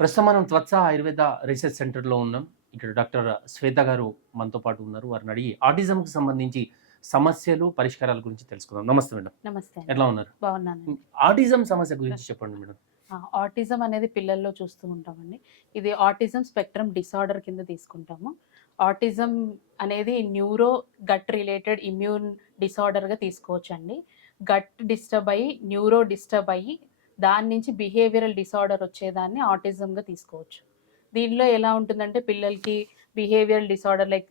ప్రస్తుతం మనం త్వత్స ఆయుర్వేద రీసెర్చ్ సెంటర్‌లో ఉన్నాం. ఇక్కడ డాక్టర్ శ్వేత గారు మనతో పాటు ఉన్నారు. వారిని అడిగి ఆటిజంకి సంబంధించి సమస్యలు, పరిష్కారాల గురించి తెలుసుకుందాం. నమస్తే మేడం. నమస్తే అండి. ఎట్లా ఉన్నారు? బాగున్నానండి. ఆటిజం సమస్య గురించి చెప్పండి మేడం. ఆటిజం అనేది పిల్లల్లో చూస్తూ ఉంటామండి. ఇది ఆటిజం స్పెక్ట్రమ్ డిసార్డర్ కింద తీసుకుంటాము. ఆటిజం అనేది న్యూరో గట్ రిలేటెడ్ ఇమ్యూన్ డిసార్డర్‌గా తీసుకోవచ్చండి. గట్ డిస్టర్బ్ అయ్యి, న్యూరో డిస్టర్బ్ అయ్యి, దాని నుంచి బిహేవియరల్ డిసార్డర్ వచ్చేదాన్ని ఆటిజంగా తీసుకోవచ్చు. దీనిలో ఎలా ఉంటుందంటే పిల్లలకి బిహేవియరల్ డిసార్డర్ లైక్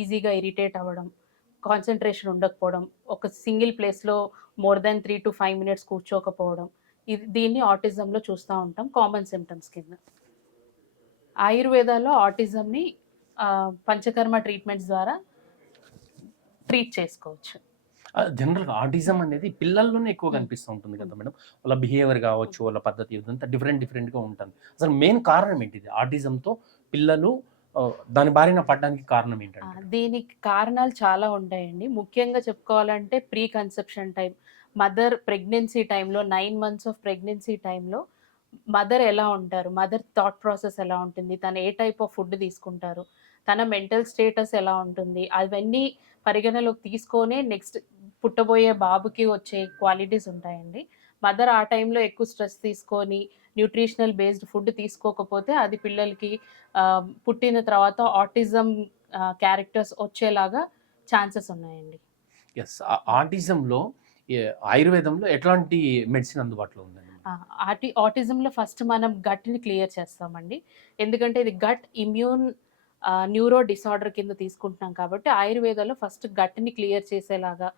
ఈజీగా ఇరిటేట్ అవ్వడం, కాన్సంట్రేషన్ ఉండకపోవడం, ఒక సింగిల్ ప్లేస్‌లో మోర్ దాన్ 3-5 మినిట్స్ కూర్చోకపోవడం. దీన్ని ఆటిజంలో చూస్తా ఉంటాం కామన్ సిమ్టమ్స్ కింద. ఆయుర్వేదాలో ఆటిజంని పంచకర్మ ట్రీట్మెంట్స్ ద్వారా ట్రీట్ చేసుకోవచ్చు. జనరల్‌గా ఆటిజం అనేది పిల్లల్లోనే ఎక్కువ కనిపిస్తూ ఉంటుంది కదా మేడం. వాళ్ళ బిహేవియర్ కావచ్చు, వాళ్ళ పద్ధతి ఇదంతా డిఫరెంట్‌గా ఉంటుంది. అసలు మెయిన్ కారణం ఏంటిది? ఆటిజంతో పిల్లలు దాని బారిన పడడానికి కారణం ఏంటంటే? దీనికి కారణాలు చాలా ఉంటాయండి. ముఖ్యంగా చెప్పుకోవాలంటే pre conception time. Mother pregnancy టైమ్‌లో 9 మంత్స్ ఆఫ్ ప్రెగ్నెన్సీ టైమ్‌లో మదర్ ఎలా ఉంటారు? మదర్ థాట్ ప్రాసెస్ ఎలా ఉంటుంది? తను ఏ టైప్ ఆఫ్ ఫుడ్ తీసుకుంటారు? తన మెంటల్ స్టేటస్ ఎలా ఉంటుంది? అవన్నీ పరిగణలోకి తీసుకొనే నెక్స్ట్ పుట్టబోయే బాబుకి వచ్చే క్వాలిటీస్ ఉంటాయండి. మదర్ ఆ టైంలో ఎక్కువ స్ట్రెస్ తీసుకొని న్యూట్రిషనల్ బేస్డ్ ఫుడ్ తీసుకోకపోతే అది పిల్లలకి పుట్టిన తర్వాత ఆటిజం క్యారెక్టర్స్ వచ్చేలాగా ఛాన్సెస్ ఉన్నాయండి. యెస్. ఆటిజంలో ఆయుర్వేదంలో ఎట్లాంటి మెడిసిన్ అందుబాటులో ఉందండి? ఆటిజంలో ఫస్ట్ మనం గట్‌ని క్లియర్ చేస్తామండి. ఎందుకంటే ఇది గట్ ఇమ్యూన్ న్యూరో డిసార్డర్ కింద తీసుకుంటున్నాం కాబట్టి ఆయుర్వేదంలో ఫస్ట్ గట్‌ని క్లియర్ చేసేలాగా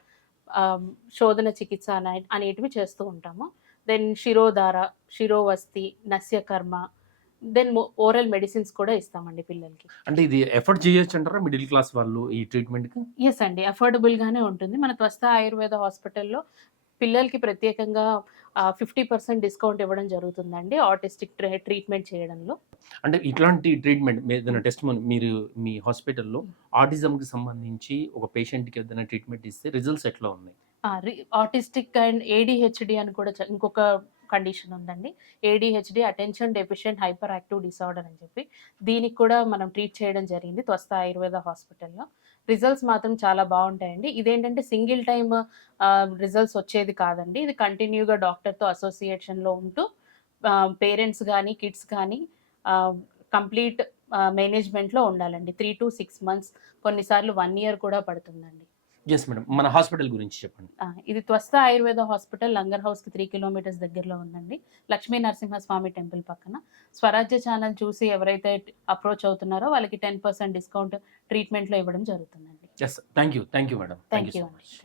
శోధన చికిత్స అనేటివి చేస్తూ ఉంటాము. దెన్ శిరోధార, శిరోవస్తి, నస్యకర్మ, దెన్ ఓరల్ మెడిసిన్స్ కూడా ఇస్తామండి పిల్లలకి. అంటే ఇది ఎఫర్డ్ చేయొచ్చంటారా మిడిల్ క్లాస్ వాళ్ళు ఈ ట్రీట్‌మెంట్‌కి? యెస్ అండి. అఫోర్డబుల్‌గానే ఉంటుంది. మన త్వస్త ఆయుర్వేద హాస్పిటల్‌లో పిల్లలకి ప్రత్యేకంగా 50% డిస్కౌంట్ ఇవ్వడం జరుగుతుందండి ఆటిస్టిక్ ట్రీట్మెంట్ చేయడంలో. అంటే ఇట్లాంటి ట్రీట్మెంట్ ఏదైనా హ్మ్. టెస్టిమోనీ మీరు మీ హాస్పిటల్‌లో హ్మ్. ఆటిజంకి సంబంధించి ఒక పేషెంట్‌కి ఏదైనా ట్రీట్మెంట్ ఇస్తే రిజల్ట్స్ ఎట్లా ఉన్నాయి? ఆ! ఆటిస్టిక్ అండ్ ఏడీహెచ్‌డీ అని కూడా ఇంకొక కండిషన్ ఉందండి. ADHD attention deficient hyper active disorder అని చెప్పి. దీనికి కూడా మనం ట్రీట్ చేయడం జరిగింది త్వస్త ఆయుర్వేద హాస్పిటల్‌లో. రిజల్ట్స్ మాత్రం చాలా బావుంటాయండి. ఇదేంటంటే సింగిల్ టైమ్ రిజల్ట్స్ వచ్చేది కాదండి. ఇది కంటిన్యూగా డాక్టర్‌తో అసోసియేషన్‌లో ఉంటూ పేరెంట్స్ గానీ, కిడ్స్ గానీ ఆహ్, కంప్లీట్ మేనేజ్‌మెంట్‌లో ఉండాలండి. 3-6 మంత్స్ కొన్నిసార్లు 1 ఇయర్ కూడా పడుతుందండి. Yes madam. మన హాస్పిటల్ గురించి చెప్పండి. ఇది త్వస్త ఆయుర్వేద హాస్పిటల్ లంగర్ హౌస్‌కి 3 కిలోమీటర్స్ దగ్గరలో ఉందండి. లక్ష్మీ నరసింహస్వామి టెంపుల్ పక్కన. స్వరాజ్య ఛానల్ చూసి ఎవరైతే అప్రోచ్ అవుతున్నారో వాళ్ళకి 10% డిస్కౌంట్ ట్రీట్మెంట్‌లో ఇవ్వడం జరుగుతుందండి. Yes. Thank you. Thank you madam. Thank thank you you so అండి. మచ్.